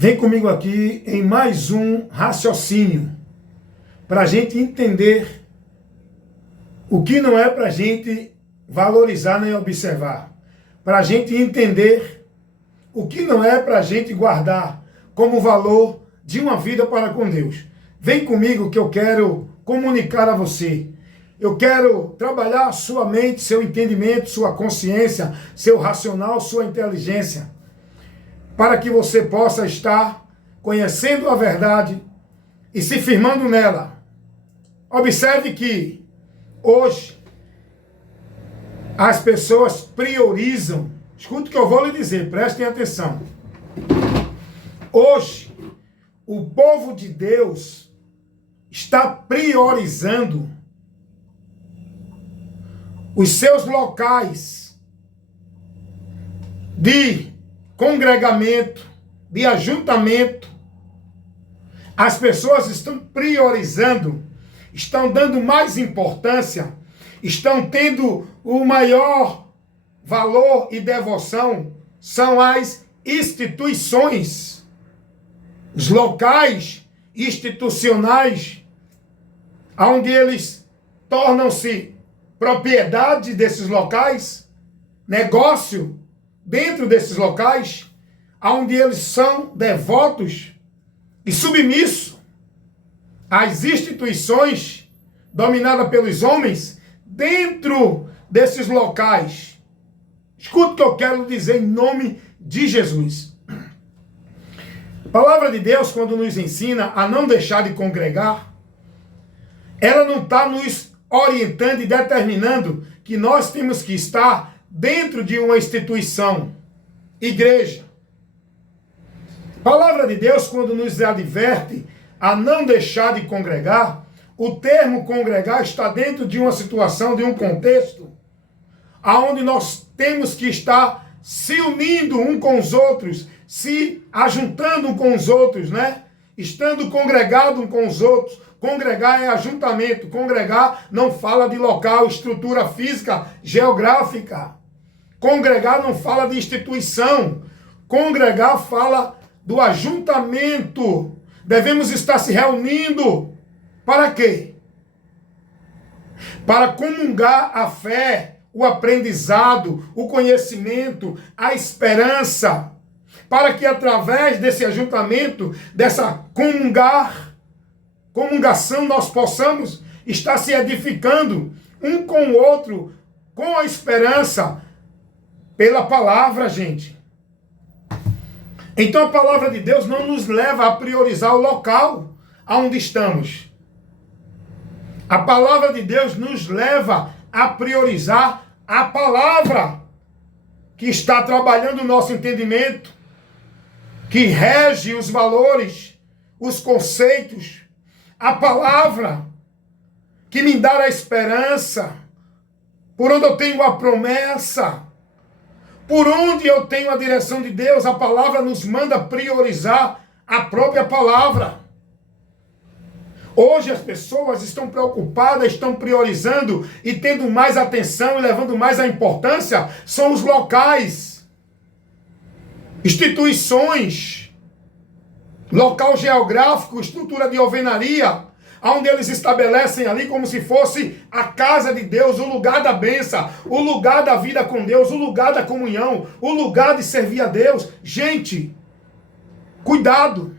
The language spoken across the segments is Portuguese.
Vem comigo aqui em mais um raciocínio para a gente entender o que não é para a gente valorizar nem observar, para a gente entender o que não é para a gente guardar como valor de uma vida para com Deus. Vem comigo que eu quero comunicar a você. Eu quero trabalhar sua mente, seu entendimento, sua consciência, seu racional, sua inteligência, para que você possa estar conhecendo a verdade e se firmando nela. Observe que hoje as pessoas priorizam. Escute o que eu vou lhe dizer, prestem atenção. Hoje, o povo de Deus está priorizando os seus locais de congregamento, de ajuntamento. As pessoas estão priorizando, estão dando mais importância, estão tendo o maior valor e devoção, são as instituições, os locais institucionais, onde eles tornam-se propriedade desses locais, negócio dentro desses locais, onde eles são devotos e submissos às instituições dominadas pelos homens dentro desses locais. Escuta o que eu quero dizer em nome de Jesus. A palavra de Deus, quando nos ensina a não deixar de congregar, ela não está nos orientando e determinando que nós temos que estar dentro de uma instituição, igreja. A palavra de Deus, quando nos adverte a não deixar de congregar, o termo congregar está dentro de uma situação, de um contexto, aonde nós temos que estar se unindo um com os outros, se ajuntando um com os outros, né? Estando congregado um com os outros. Congregar é ajuntamento. Congregar não fala de local, estrutura física, geográfica. Congregar não fala de instituição. Congregar fala do ajuntamento. Devemos estar se reunindo. Para quê? Para comungar a fé, o aprendizado, o conhecimento, a esperança. Para que através desse ajuntamento, dessa comungação, nós possamos estar se edificando um com o outro, com a esperança, pela palavra, gente. Então a palavra de Deus não nos leva a priorizar o local onde estamos. A palavra de Deus nos leva a priorizar a palavra que está trabalhando o nosso entendimento, que rege os valores, os conceitos, a palavra que me dá a esperança, por onde eu tenho a promessa, por onde eu tenho a direção de Deus. A palavra nos manda priorizar a própria palavra. Hoje as pessoas estão preocupadas, estão priorizando e tendo mais atenção e levando mais a importância, são os locais, instituições, local geográfico, estrutura de alvenaria, onde eles estabelecem ali como se fosse a casa de Deus, o lugar da bênção, o lugar da vida com Deus, o lugar da comunhão, o lugar de servir a Deus. Gente, cuidado.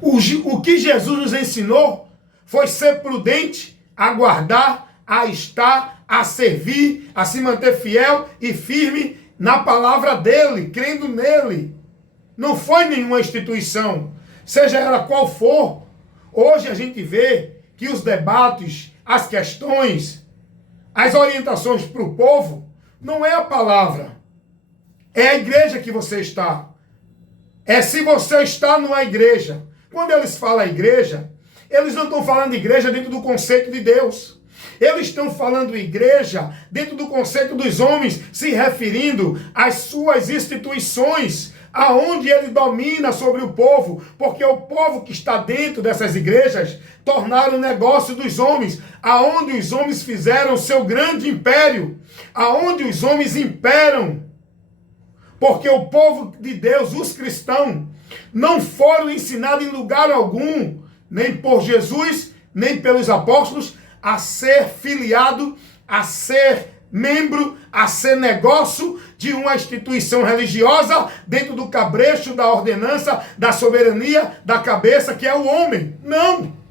O que Jesus nos ensinou foi ser prudente, aguardar, a estar, a servir, a se manter fiel e firme na palavra dele, crendo nele. Não foi nenhuma instituição, seja ela qual for. Hoje a gente vê que os debates, as questões, as orientações para o povo, não é a palavra. É a igreja que você está. É se você está numa igreja. Quando eles falam igreja, eles não estão falando igreja dentro do conceito de Deus. Eles estão falando igreja dentro do conceito dos homens, se referindo às suas instituições, aonde ele domina sobre o povo, porque o povo que está dentro dessas igrejas tornaram o negócio dos homens, aonde os homens fizeram seu grande império, aonde os homens imperam. Porque o povo de Deus, os cristãos, não foram ensinados em lugar algum, nem por Jesus, nem pelos apóstolos, a ser filiado, a ser membro, a ser negócio de uma instituição religiosa dentro do cabresto da ordenança, da soberania, da cabeça, que é o homem. Não!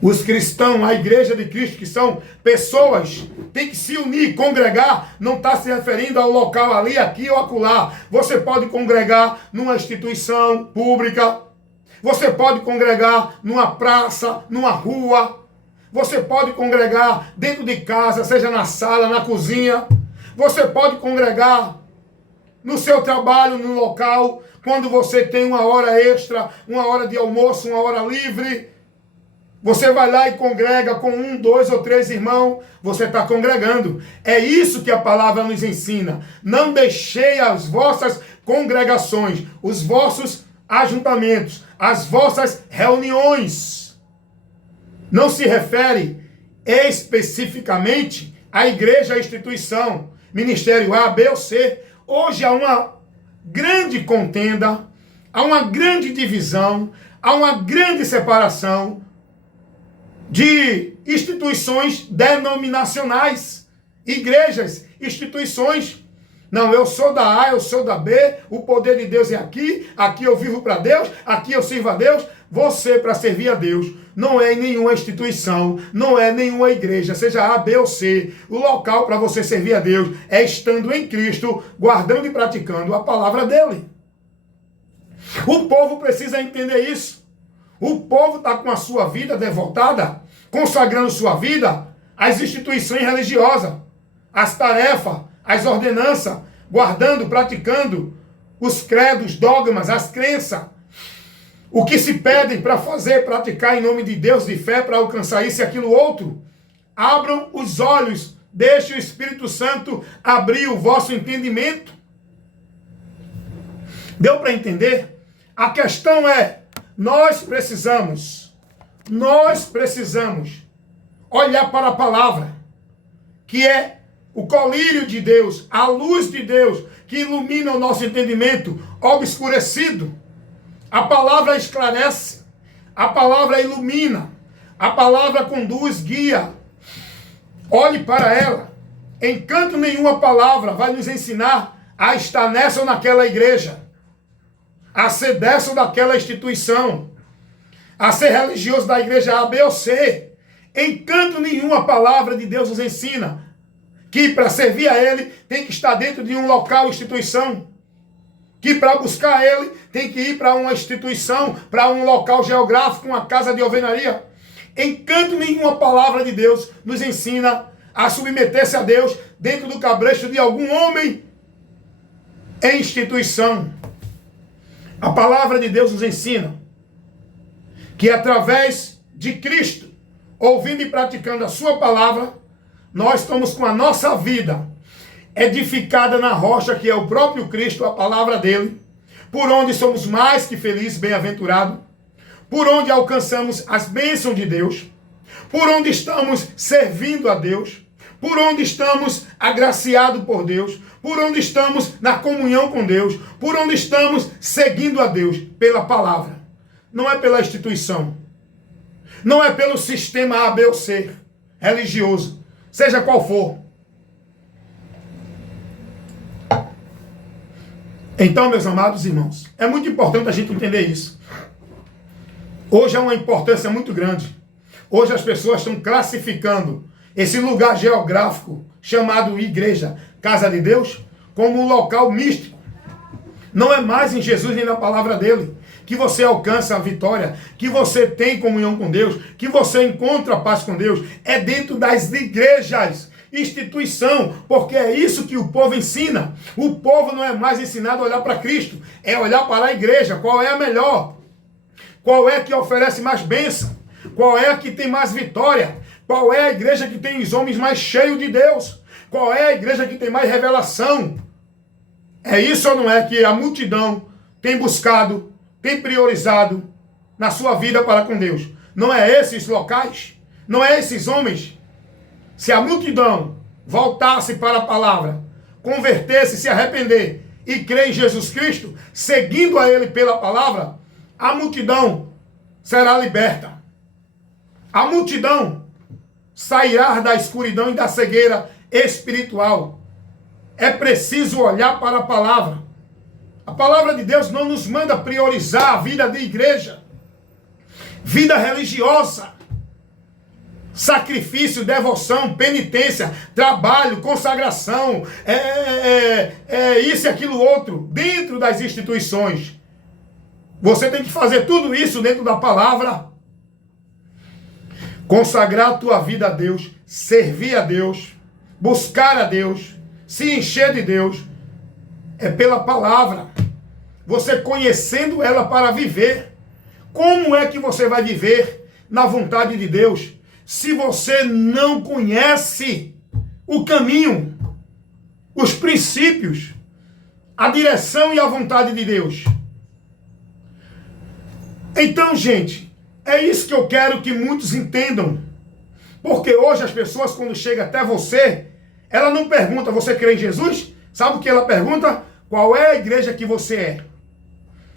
Os cristãos, a igreja de Cristo, que são pessoas, tem que se unir, congregar, não está se referindo ao local ali, aqui ou acolá. Você pode congregar numa instituição pública, você pode congregar numa praça, numa rua, você pode congregar dentro de casa, seja na sala, na cozinha, você pode congregar no seu trabalho, no local, quando você tem uma hora extra, uma hora de almoço, uma hora livre. Você vai lá e congrega com 1, 2 ou 3 irmãos, você está congregando. É isso que a palavra nos ensina. Não deixei as vossas congregações, os vossos ajuntamentos, as vossas reuniões. Não se refere especificamente à igreja, à instituição, ministério A, B ou C. Hoje há uma grande contenda, há uma grande divisão, há uma grande separação de instituições denominacionais, igrejas, instituições. Não, eu sou da A, eu sou da B, o poder de Deus é aqui, aqui eu vivo para Deus, aqui eu sirvo a Deus. Você, para servir a Deus, não é em nenhuma instituição, não é nenhuma igreja, seja A, B ou C. O local para você servir a Deus é estando em Cristo, guardando e praticando a palavra dele. O povo precisa entender isso. O povo está com a sua vida devotada, consagrando sua vida às instituições religiosas, às tarefas, às ordenanças, guardando, praticando os credos, dogmas, as crenças. O que se pedem para fazer, praticar em nome de Deus, de fé, para alcançar isso e aquilo outro. Abram os olhos, deixe o Espírito Santo abrir o vosso entendimento. Deu para entender? A questão é, nós precisamos olhar para a palavra, que é o colírio de Deus, a luz de Deus, que ilumina o nosso entendimento obscurecido. A palavra esclarece, a palavra ilumina, a palavra conduz, guia. Olhe para ela. Em canto nenhum a palavra vai nos ensinar a estar nessa ou naquela igreja, a ser dessa ou daquela instituição, a ser religioso da igreja A, B ou C. Em canto nenhum a palavra de Deus nos ensina que para servir a Ele tem que estar dentro de um local, instituição, que para buscar Ele tem que ir para uma instituição, para um local geográfico, uma casa de alvenaria. Em canto nenhum a palavra de Deus nos ensina a submeter-se a Deus dentro do cabresto de algum homem em instituição. A palavra de Deus nos ensina que através de Cristo, ouvindo e praticando a sua palavra, nós estamos com a nossa vida edificada na rocha que é o próprio Cristo, a palavra dele, por onde somos mais que felizes, bem-aventurados, por onde alcançamos as bênçãos de Deus, por onde estamos servindo a Deus, por onde estamos agraciados por Deus, por onde estamos na comunhão com Deus, por onde estamos seguindo a Deus pela palavra. Não é pela instituição, não é pelo sistema A, B ou C religioso, seja qual for. Então, meus amados irmãos, é muito importante a gente entender isso. Hoje é uma importância muito grande. Hoje as pessoas estão classificando esse lugar geográfico chamado igreja, casa de Deus, como um local místico. Não é mais em Jesus nem na palavra dele que você alcança a vitória, que você tem comunhão com Deus, que você encontra a paz com Deus. É dentro das igrejas, instituição, porque é isso que o povo ensina. O povo não é mais ensinado a olhar para Cristo, é olhar para a igreja. Qual é a melhor? Qual é que oferece mais bênção? Qual é a que tem mais vitória? Qual é a igreja que tem os homens mais cheios de Deus? Qual é a igreja que tem mais revelação? É isso ou não é que a multidão tem buscado, tem priorizado na sua vida para com Deus? Não é esses locais? Não é esses homens? Se a multidão voltasse para a palavra, converter-se, se arrepender e crer em Jesus Cristo, seguindo a Ele pela palavra, a multidão será liberta. A multidão sairá da escuridão e da cegueira espiritual. É preciso olhar para a palavra. A palavra de Deus não nos manda priorizar a vida de igreja, vida religiosa, sacrifício, devoção, penitência, trabalho, consagração, isso e aquilo outro, dentro das instituições. Você tem que fazer tudo isso dentro da palavra. Consagrar a tua vida a Deus, servir a Deus, buscar a Deus, se encher de Deus, é pela palavra. Você conhecendo ela para viver. Como é que você vai viver na vontade de Deus se você não conhece o caminho, os princípios, a direção e a vontade de Deus? Então, gente, é isso que eu quero que muitos entendam. Porque hoje as pessoas, quando chegam até você, ela não pergunta, você crê em Jesus? Sabe o que ela pergunta? Qual é a igreja que você é?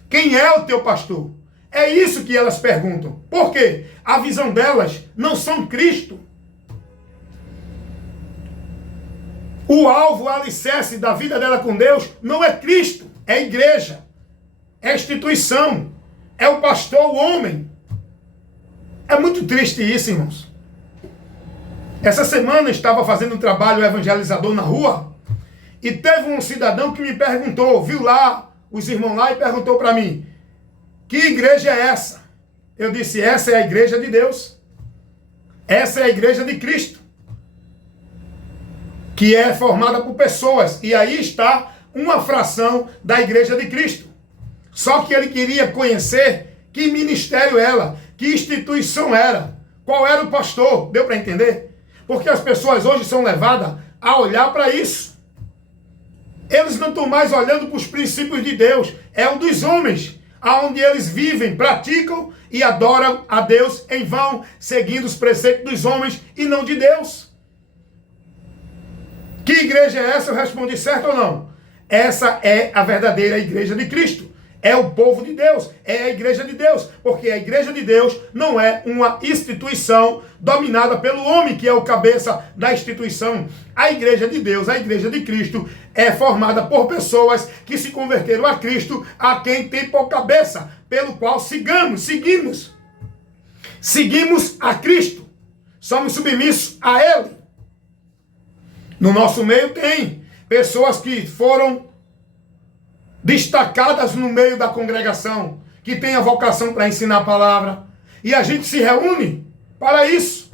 Quem é o teu pastor? É isso que elas perguntam. Por quê? A visão delas não são Cristo. O alvo, o alicerce da vida dela com Deus não é Cristo, é a igreja, é a instituição, é o pastor, o homem. É muito triste isso, irmãos. Essa semana eu estava fazendo um trabalho evangelizador na rua e teve um cidadão que me perguntou, viu lá os irmãos lá e perguntou para mim, que igreja é essa? Eu disse, essa é a igreja de Deus. Essa é a igreja de Cristo, que é formada por pessoas. E aí está uma fração da igreja de Cristo. Só que ele queria conhecer que ministério era, que instituição era, qual era o pastor. Deu para entender? Porque as pessoas hoje são levadas a olhar para isso. Eles não estão mais olhando para os princípios de Deus. É o dos homens, aonde eles vivem, praticam e adoram a Deus em vão, seguindo os preceitos dos homens e não de Deus. Que igreja é essa? Eu respondi certo ou não? Essa é a verdadeira igreja de Cristo. É o povo de Deus, é a igreja de Deus, porque a igreja de Deus não é uma instituição dominada pelo homem, que é o cabeça da instituição. A igreja de Deus, a igreja de Cristo, é formada por pessoas que se converteram a Cristo, a quem tem por cabeça, pelo qual seguimos a Cristo, somos submissos a Ele. No nosso meio tem pessoas que foram destacadas no meio da congregação, que tem a vocação para ensinar a palavra, e a gente se reúne para isso,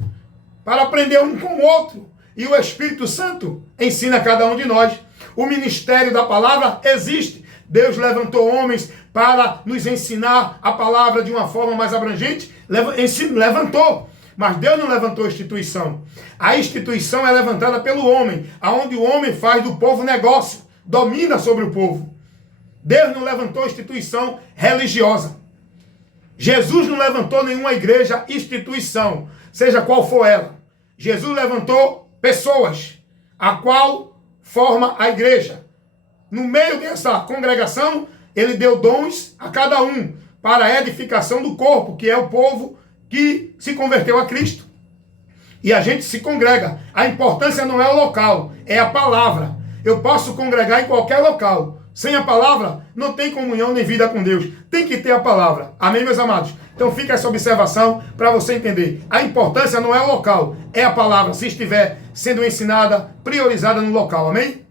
para aprender um com o outro, e o Espírito Santo ensina a cada um de nós. O ministério da palavra existe. Deus levantou homens para nos ensinar a palavra de uma forma mais abrangente, levantou, mas Deus não levantou a instituição. A instituição é levantada pelo homem, aonde o homem faz do povo negócio, domina sobre o povo. Deus não levantou instituição religiosa. Jesus não levantou nenhuma igreja, instituição, seja qual for ela. Jesus levantou pessoas, a qual forma a igreja. No meio dessa congregação, ele deu dons a cada um para a edificação do corpo, que é o povo que se converteu a Cristo. E a gente se congrega. A importância não é o local, é a palavra. Eu posso congregar em qualquer local. Sem a palavra, não tem comunhão nem vida com Deus. Tem que ter a palavra. Amém, meus amados? Então fica essa observação para você entender. A importância não é o local, é a palavra, se estiver sendo ensinada, priorizada no local. Amém?